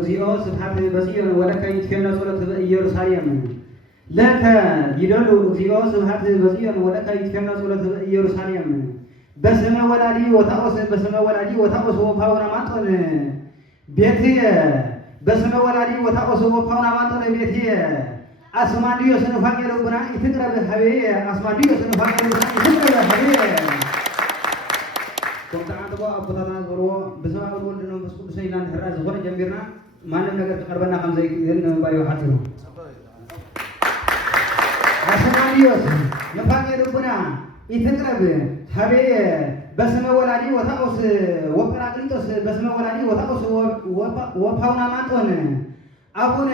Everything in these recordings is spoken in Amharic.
እግዚኦ ስብሐት በጽዮን ወለከ ይትፌነ ጸሎት በኢየሩሳሌም ለከ ይደሉ እግዚኦ ስብሐት በጽዮን ወለከ ይትፌነ ጸሎት በኢየሩሳሌም በስመ ወላዲ ወታኦስ በስመ ወላዲ ወታኦስ ወፓውና ማጦን ቤትየ በስመ ወላዲ ወታኦስ ወፓውና ማጦን ቤትየ አስማንዲዮ ስንፋቅ የለቡና ይትቅረብ ሀቤየ አስማንዲዮ ስንፋቅ የለቡና ይትቅረብ ሀቤየ ወንታን ተቆ አቦታና ዞሮ በሰማው ወልድ ነው መስኩ ሰይላን ህራ ዘሆነ ጀምርና ማንም ነገር ተቀርበና ከምዘይ ይልን ባሪው ሀጥ ነው አስማንዲዮ ስንፋቅ የለቡና ይትቅረብ ሀቤየ በስመ ወላዲ ወታኦስ ወጰራቅሊጦስ በስመ ወላዲ ወታኦስ ወፓውና ማጦን አቡነ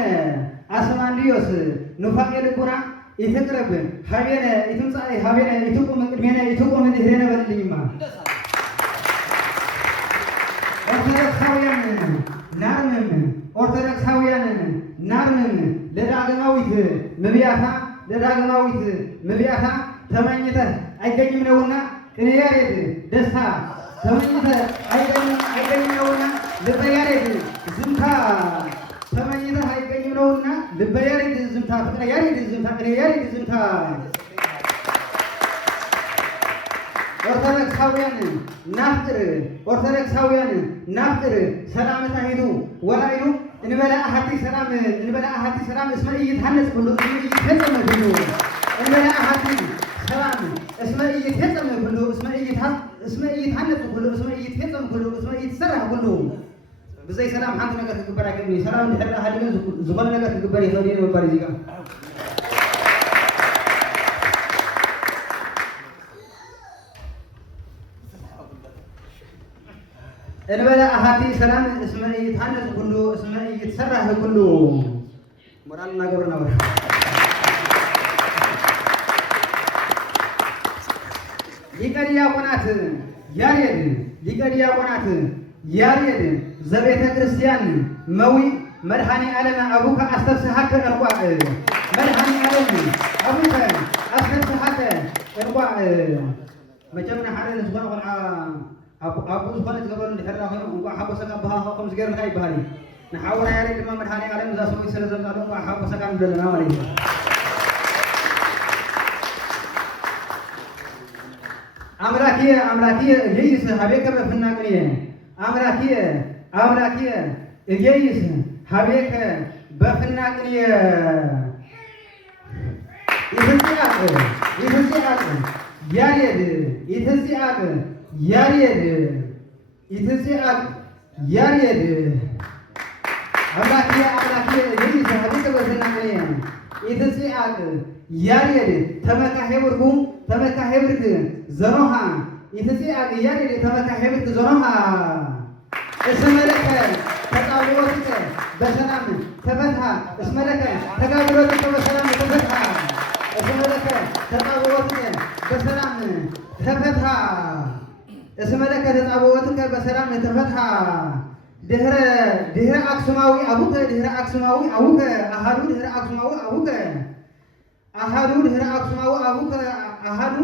አስማንዲዮስ ኑፋቄ ልቡና ይትቅረብ ሀቤነ ይትምጻእ ሀቤነ ይትቁም ቅድሜነ ይትቁም ድህሬነ በልልኝማ ኦርቶዶክሳውያን ናርምም ለዳግማዊት ምብያታ ተመኝተህ አይገኝም ነውና ቅኔ ያሬድ ደስታ ተመኝተህ አይገኝም ነውና ልበ ያሬድ ዝምታ ተመኝተህ አይገኝም ነውና ልበ ያሬድ ዝምታ ፍቅረ ያሬድ ዝምታ ቅኔ ያሬድ ዝምታ ኦርቶዶክሳውያን ናፍቅር ሰላምታ ሄዱ ወላይሉ እንበላ አሐቲ ሰላም እስመ ኢይትሐነጽ ኩሉ ኢይትፈጸም ኩሉ እንበላ አሐቲ ሰላም እስመ ኢይትፈጸም ኩሉ እስመ ኢይትሐነጽ ኩሉ እስመ ኢይትፈጸም ኩሉ እስመ ኢይትሰራዕ ኩሉ ብዘይ ሰላም ሓንቲ ነገር ክግበር ኣይከኣልን ሰላም እንድሕር ሃልዩ ዝኾነ ነገር ክግበር ይኽእል እዩ ነበር እዚጋ እንበላ አሐቲ ሰላም እስመ ኢይትሐነጽ ኩሉ እስመ ኢይትሰራዕ ኩሉ ሞራልና ግብርና ወራ ሊቀ ዲያቆናት ያሬድ ዘቤተ ክርስቲያን መዊ መድኃኔ ዓለም አቡከ አስተፍስሐከ እንቋዕ መድኃኔ ዓለም አቡከ አስተፍስሐከ እንቋዕ መጀመሪያ ሓደ ዝኾነ ቆልዓ አቡ ዝኾነ ዝገበሩ እንድሕር ኮይኑ እንቋዕ ሓጎሰካ ብሃኸም ዝገርምካ ይበሃል እዩ ንሓውና ያሬድ ድማ መድኃኔ ዓለም እዛ ሰበይቲ ስለ ዘምፃሉ እንቋዕ ሓጎሰካ ንደለና ማለት እዩ አምላኪየ እየይስ ሀቤከ በፍናቅንየ አምላኪየ እየይስ ሀቤከ በፍናቅንየ ይትጽአቅ ያሬድ አምላኪየ እየይስ ሀቤከ በፍናቅንየ ይትጽአቅ ያሬድ ተመካሄብርኩ ዘኖሃ ይትጽአቅ ያሬድ ተመካሄብርክ ዘኖሃ እስመለከ ተጣብዖትከ በሰላም ተፈትሐ እስመለከ ተጋብሮትከ በሰላም ተፈትሐ እስመለከ ተጣብዖትከ በሰላም ተፈትሐ እስመለከ ተጣብዖትከ በሰላም ተፈትሐ ድህረ አክሱማዊ አቡከ አሃዱ ድህረ አክሱማዊ አቡከ አሃዱ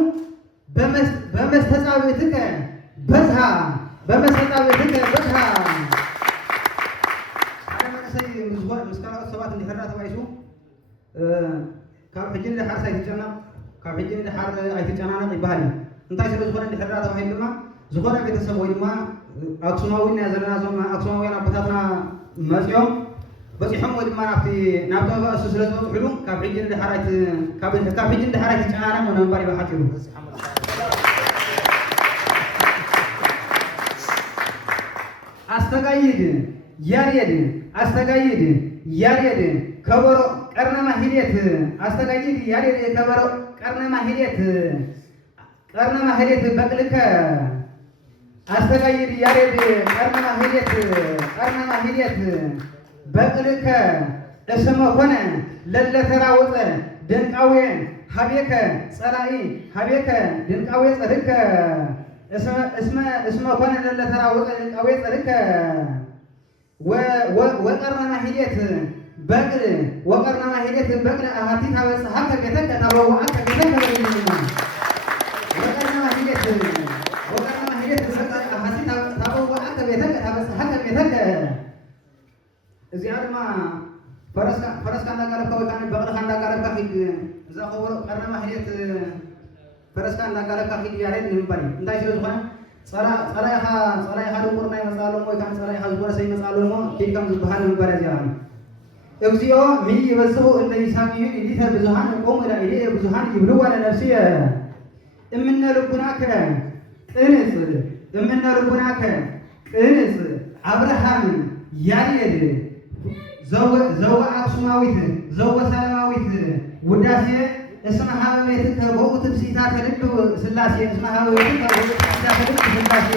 በመስተጻብዕትከ በዝሃ ሓደ መንእሰይ ምስ ካልኦት ሰባት እንድሕር ተባይሱ ካብ ሕጂ ንድሓር ኣይትጨናነቕ ይበሃል እዩ እንታይ ስለ ዝኾነ እንድሕር ተባሂሉ ድማ ዝኾነ ቤተሰብ ወይ ድማ አክሱማዊና ዘለና ዞም አክሱማውያን አባታትና መጽዮም በጽሖም ወይ ድማ ናብቲ መባእሱ ስለ ዝመጽሕሉ ካብ ሕጂ ንድሓራት ጨናነቕ መንባር ይባሓትሉ አስተጋይድ ያሬድ ከበሮ ቀርነማ ሂደት አስተጋይድ ያሬድ ከበሮ ቀርነማ ሂደት በቅልከ አስተጋይድ ያሬድ ቀርነማ ሂደት በቅልከ እስመ ኮነ ለለተራወፀ ደንቃዌ ሀቤከ ጸላኢ ሀቤከ ደንቃዌ ጸርከ እስመ ኮነ ለለተራወፀ ደንቃዌ ጸርከ ወቀርነማ ሂደት በቅል አሃቲ ታበጽሐከ ቤተከ ታበዋዓከ ቤተከ በልልኝና ወቀርነማ ሂደት በቅል አሃቲ ታበዋዓከ ቤተከ ታበጽሐከ ቤተከ እዚያ ድማ ፈረስካ እንዳጋለብካ ወይ ከዓ በቅልካ እንዳጋለብካ ሂድ እዛ ከበሮ ቀረማ ሂደት ፈረስካ እንዳጋለብካ ሂድ ያሬድ ንምባል እንታይ ስለ ዝኾነ ፀላይኻ ድንቁር ናይ መፃሎም ወይ ከዓ ፀላይኻ ዝኾነ ሰብ ይመፃሉ እሞ ሂድካም ዝበሃል ንምባል እዚያ እግዚኦ ሚይ ይበዝሑ እለ ይሳሚዩን ኢሊተ ብዙሃን ቆሙ ኢላ ኢሌ ብዙሃን ይብልዋ ለነፍስየ እምነ ልቡናከ ቅንጽ እምነ ልቡናከ ቅንጽ አብርሃም ያሬድ ዘወ አክሱማዊት ዘወ ሰላማዊት ውዳሴ እስመ ሀበ ቤትከ በውእቱ ትፍሥሕተ ልብ ሥላሴ እስመ ሀበ ቤትከ በውእቱ ትፍሥሕተ ልብ ሥላሴ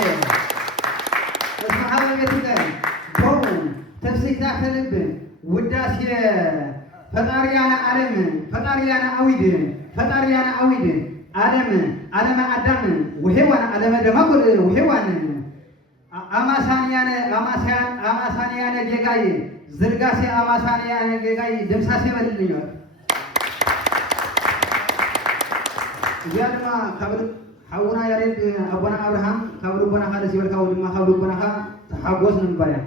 እስመ ሀበ ቤትከ በውእቱ ትፍሥሕተ ልብ ውዳሴ ፈጣሪያነ ዓለም ፈጣሪያነ አዊድ ዓለመ አዳም ወሔዋን ዓለመ ደማጎል ወሔዋን አማሳንያነ ጌጋይ ዝርጋሴ አማሳንያነ ጌጋይ ደምሳሴ በልልኛል እዚያ ድማ ሓውና ያሬድ አቦና አብርሃም ካብ ልቦና ኻ ደስ ይበልካ ወይ ድማ ካብ ልቦናኻ ተሓጎስ ንምባልያ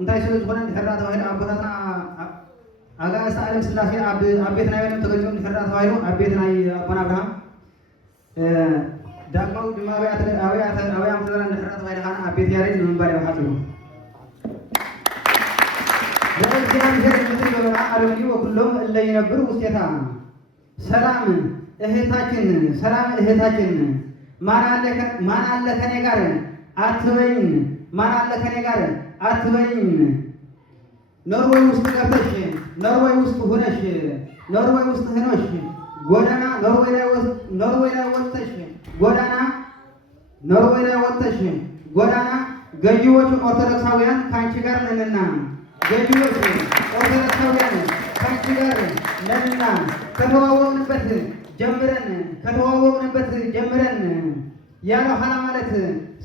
እንታይ ስለ ዝኾነ እንድሕራ ተባሂሉ ኣቦታትና ኣጋእዝተ ዓለም ሥላሴ ኣብ ቤት ናይ በለም ተገሊፆም እንድሕራ ተባሂሉ ኣብ ቤት ናይ አቦና አብርሃም ዳግማዊ ድማ ኣብያም ተዘራ እንድሕራ ተባሂሉ ኻና ኣብ ቤት ያሬድ ንምባል ሓፂሩ ለእግዚአብሔር ምድር በበረሃ ዓለምኒ ወኩሎም እለ ይነብሩ ውስቴታ ሰላም እህታችን ማን አለ ከኔ ጋር አትበይኝ ማን አለ ከኔ ጋር አትበይኝ ኖርዌይ ውስጥ ገብተሽ ኖርዌይ ውስጥ ሆነሽ ጎዳና ኖርዌይ ላይ ወጥተሽ ጎዳና ገዢዎች ኦርቶዶክሳውያን ካንቺ ጋር ነንና ገዢዎች ኦርቶዶክሳውያን ካንቺ ጋር ነንና ከተዋወቅንበት ጀምረን ያለው ኋላ ማለት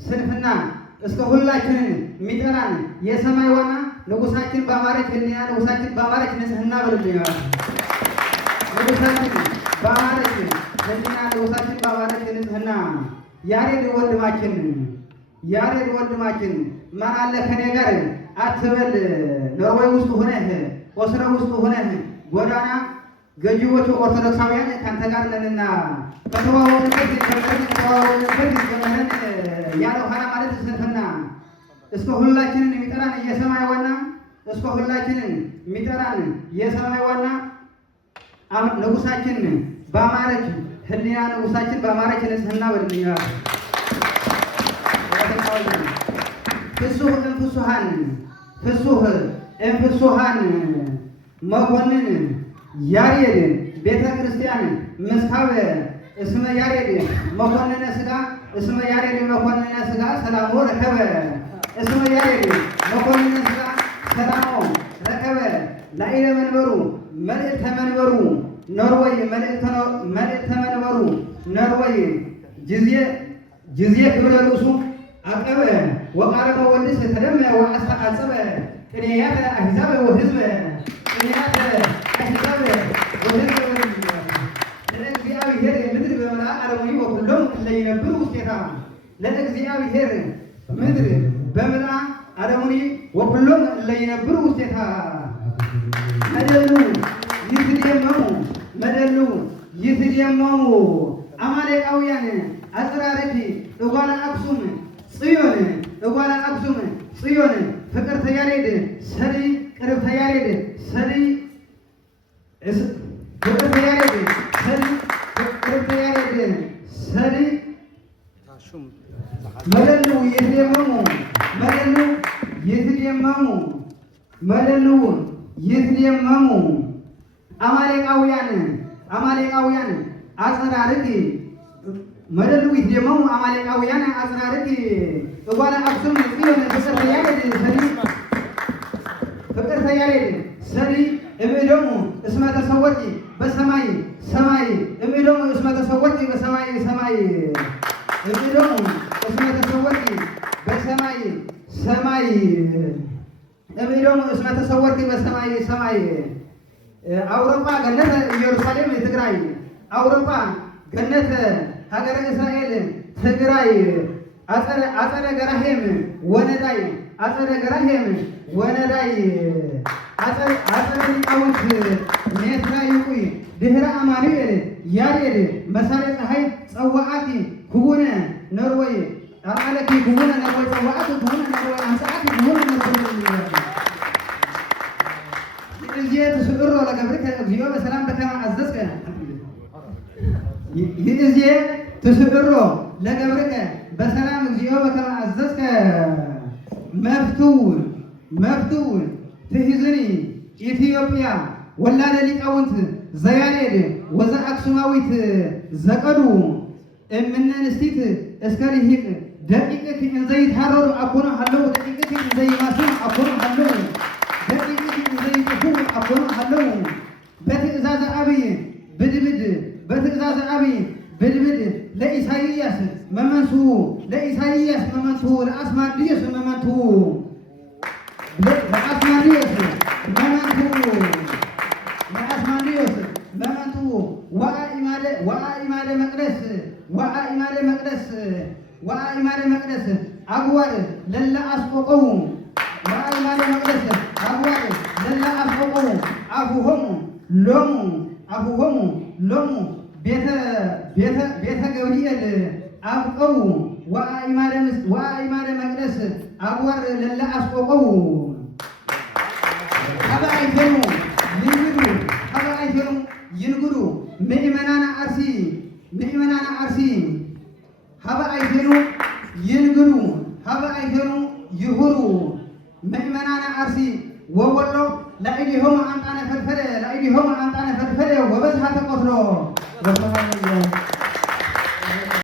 ስንፍና እስከ ሁላችንን የሚጠራን የሰማይ ዋና ንጉሳችን በአማረች ህሊና ንጉሳችን በአማረች ንጽሕና በልልኛል ንጉሳችን በአማረች ህሊና ንጉሳችን በአማረች ንጽሕና ያሬድ ወንድማችን ማን አለ ከኔ ጋር አትበል ኖርዌይ ውስጥ ሆነህ ኦስሎ ውስጥ ሆነህ ጎዳና ገዢዎቹ ኦርቶዶክሳውያን ካንተ ጋር ነንና ከተዋወቅንበት ጀምረን ያለው ኋላ ማለት ስንፍና እስከ ሁላችንን የሚጠራን የሰማይ ዋና እስከ ሁላችንን የሚጠራን የሰማይ ዋና ንጉሳችን በአማረች ህሊና ንጉሳችን በአማረች ንጽሕና በልልኛ ፍሱህ እንፍሱሃን መኮንን ያሬድ ቤተ ክርስቲያን ምስካበ እስመ ያሬድ መኮንነ ሥጋ እስመ ያሬድ መኮንነ ሥጋ ሰላሞ ረከበ እስመ ያሬድ መኮንነ ሥጋ ሰላሞ ረከበ ላዕለ መንበሩ መልእክተ መንበሩ ኖርዌይ መልእክተ መንበሩ ኖርዌይ ጊዜ ክብረ ርእሱ አቀበ ወቃረበ ወልስ ተደመ ወአስተዓጸበ ቅኔያተ አሕዛብ ወሕዝበ ቅኔያተ አሕዛብ ወሕዝበ ለእግዚአብሔር ምድር በመልአ ዓለሙ ወኩሎም እለ ይነብሩ ውስቴታ ለእግዚአብሔር ምድር በመልአ ዓለሙ ወኩሎም እለ ይነብሩ ውስቴታ መደሉ ይትደመሙ አማሌቃውያን አጽራረቲ እጓለ አክሱም ጽዮን ፍቅርተ ያሬድ ሰሪ ቅርብተ ያሬድ ሰሪ ፍቅርተ ያሬድ ሰሪ ቅርብተ ያሬድ ሰሪ መደሉ ይትደመሙ አማሌቃውያን አጽራርኪ መደሉ ይትደመሙ አማሌቃውያን አጽራርኪ እጓለ አክሱም ጽዮን ፍቅርተ ያሬድ ሰሪ እምእዶሙ እስመ ተሰወርቂ በሰማይ እምእዶሙ እስመ ተሰወርቂ በሰማይ እምእዶሙ እስመ ተሰወርቂ በሰማይ እምእዶሙ እስመ ተሰወርቂ በሰማይ አውሮፓ ገነተ ኢየሩሳሌም ትግራይ አውሮፓ ገነተ ሀገረ እስራኤል ትግራይ አጸደ ገራሄም ወነዳይ አጸደ ሊቃውንት ሜትራ ይቁይ ድህረ አማኑኤል ያሬድ መሳሌ ፀሐይ ጸዋዓቲ ክቡነ ነርወይ አቃለኪ ክቡነ ነርወይ ጸዋዓቲ ክቡነ ነርወይ አንጻዓቲ ክቡነ ነርወይ እዚህ ተስዕሮ ለገብርከ እግዚኦ በሰላም በከመ አዘዝከ ይእዜ ተስዕሮ ለገብርከ በሰላም እግዚኦ በከመ አዘዝከ መፍቱን ትሂዝኒ ኢትዮጵያ ወላደ ሊቃውንት ዘያሬድ ወዘ አክሱማዊት ዘቀዱ እምነ ንስቲት እስከ ልሂቅ ደቂቅት እንዘይታረሩ አኮኑ ሃለው ደቂቅት እንዘይማስኑ አኮኑ ሃለው ደቂቅት እንዘይጥፉ አኮኑ ሃለው በትእዛዘ አብይ ብድብድ በትእዛዘ አብይ ብድብድ ለኢሳይያስ መመንቱ ለአስማድዮስ መመንቱ ወአኢማደ መቅደስ አግዋር ለላ አስቆቀው ወአኢማደ መቅደስ አግዋር ለላ አስቆቀው አፉሆሙ ሎሙ ቤተ ገብርኤል አብቀው ወአኢማደ መቅደስ አግዋር ለላ አስቆቀው ሀበአይቴኑ ይንግዱ ምእመናነ አርሲ ሀበአይቴኑ ይንግዱ ሀበአይቴኑ ይሁሩ ምእመናነ አርሲ ወወሎ ለኢሊሆሙ አምጣነ ፈልፈለ ለኢሊሆሙ